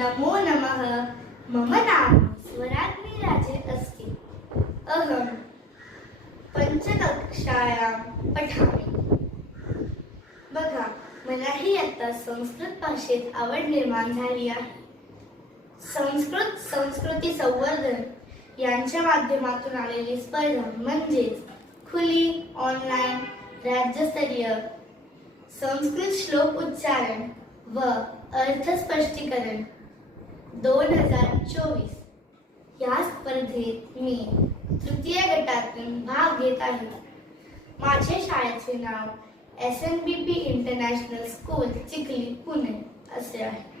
नमो हो नमः मम नाम स्वराज्ञी राजे अस्ति. अहं पंचकक्षायां पठामि. बघा मलाही आता संस्कृत भाषेत आवड निर्माण झाली आहे. संस्कृत संस्कृती संवर्धन यांच्या माध्यमातून आलेली स्पर्धा म्हणजेच खुली ऑनलाईन राज्यस्तरीय संस्कृत श्लोक उच्चारण व अर्थस्पष्टीकरण दोन हजार चोवीस. या स्पर्धेत मी तृतीय गटातून भाग घेत आहे. माझे शाळेचे नाव S N B P international school Chikhli Pune असे आहे.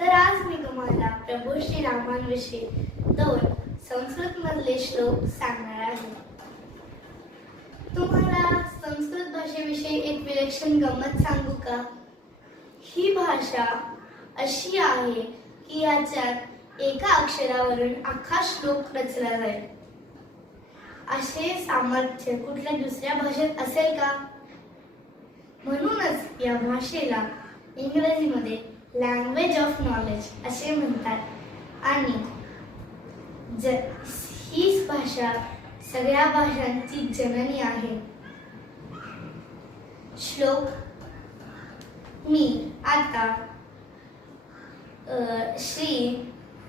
तर आज मी तुम्हाला प्रभू श्रीरामांविषयी दोन संस्कृतमधले श्लोक सांगणार आहे. तुम्हाला संस्कृत भाषेविषयी एक विलक्षण गंमत सांगू का? ही भाषा अशी आहे की याच्यात एका अक्षरावरून अख्खा श्लोक रचला जाईल. असे सामर्थ्य कुठल्या दुसऱ्या भाषेत असेल का? म्हणूनच या भाषेला इंग्रजीमध्ये लँग्वेज ऑफ नॉलेज असे म्हणतात. आणि ज हीच भाषा सगळ्या भाषांची जननी आहे. श्लोक मी आता श्री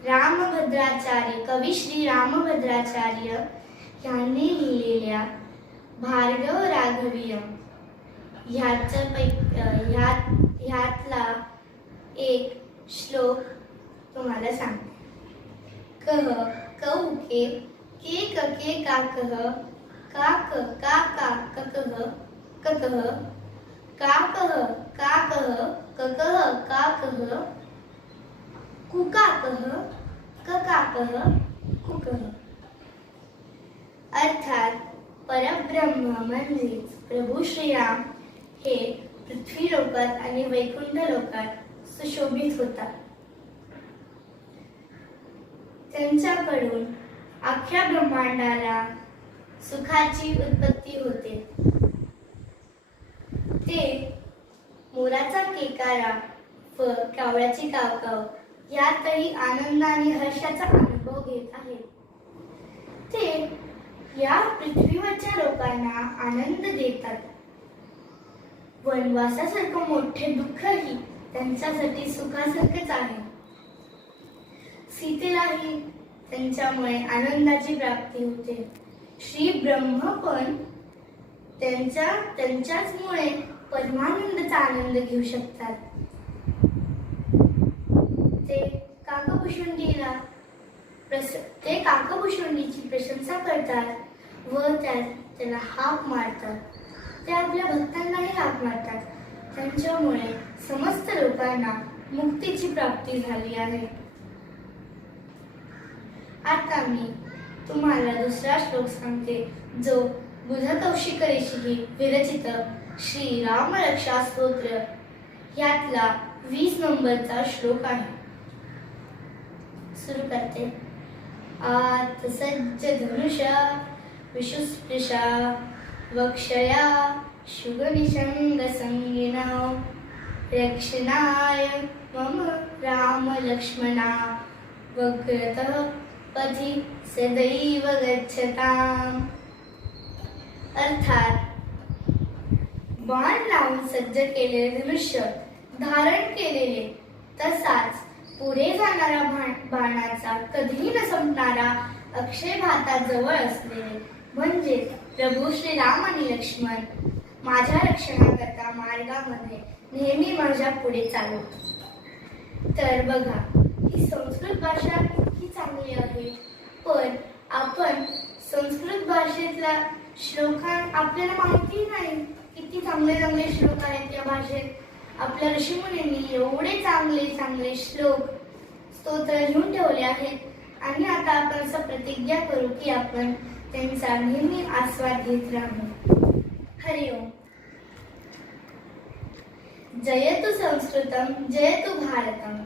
रामभद्राचार्य कवी श्री रामभद्राचार्य यांनी लिहिलेल्या भार्गव राघवीय ह्याच्या ह्यात ह्यातला एक श्लोक तुम्हाला सांगते. कह कौके के के क के का कह कके कह का काका ककह ककह काकह काकह ककह काकह कुकाकह ककाकह कुकह अर्थात परब्रह्म म्हणजेच प्रभू श्रीराम हे पृथ्वी लोकात आणि वैकुंठ लोकात सुशोभित होतात. त्यांच्याकडून अख्ख्या ब्रह्मांडाला सुखाची उत्पत्ती होते. ते मोराचा केकारा व कावळ्याची कावकाव यातही आनंद आणि हर्षाचा अनुभव घेत आहेत ते या पृथ्वीवरच्या लोकांना आनंद देतात. वनवासासारखं मोठे दुःखही त्यांच्यासाठी सुखासारखेच आहे. सीतेलाही त्यांच्यामुळे आनंदाची प्राप्ती होते. श्री ब्रह्म पण त्यांच्या त्यांच्याचमुळे परमानंदाचा आनंद घेऊ शकतात. ते काकभूषुंडीला प्रस ते काकभूषुंडीची प्रशंसा करतात व त्यात त्याला हाक मारतात. ते आपल्या भक्तांनाही हाक मारतात. त्यांच्यामुळे समस्त लोकांना मुक्तीची प्राप्ती झाली आहे. आता मी तुम्हाला दुसरा श्लोक सांगते जो बुधकौशिकरीशी विरचित श्री रामरक्षा स्तोत्र. यातला वीस नंबरचा श्लोक आहे. सुरू करते. आत सज्ज धनुषा विशुस्पृशा वक्षया शुगनिषंग संगिना रक्षणाय मम राम लक्ष्मणा वक्रतः पथि सदैव गच्छताम् अर्थात बाण लावून सज्ज केलेले धनुष्य धारण केलेले तसाच पुढे जाणारा बाणाचा कधीही न संपणारा अक्षय भाताजवळ असलेले म्हणजे प्रभू श्री राम आणि लक्ष्मण. माझ्या रक्षणाकरता मार्गामध्ये नेहमी माझ्या पुढे चालू. तर बघा ही संस्कृत भाषा इतकी चांगली आहे. पण आपण संस्कृत भाषेतला श्लोकां आपल्याला माहिती नाही किती चांगले चांगले श्लोक आहेत या भाषेत. आपल्या ऋषीमुनींनी एवढे चांगले चांगले श्लोक स्तोत्र लिहून ठेवले आहेत. आणि आता आपण असं प्रतिज्ञा करू की आपण त्यांचा नेहमी आस्वाद घेत राहू. हरिओम जयतु संस्कृतम जयतु भारतम.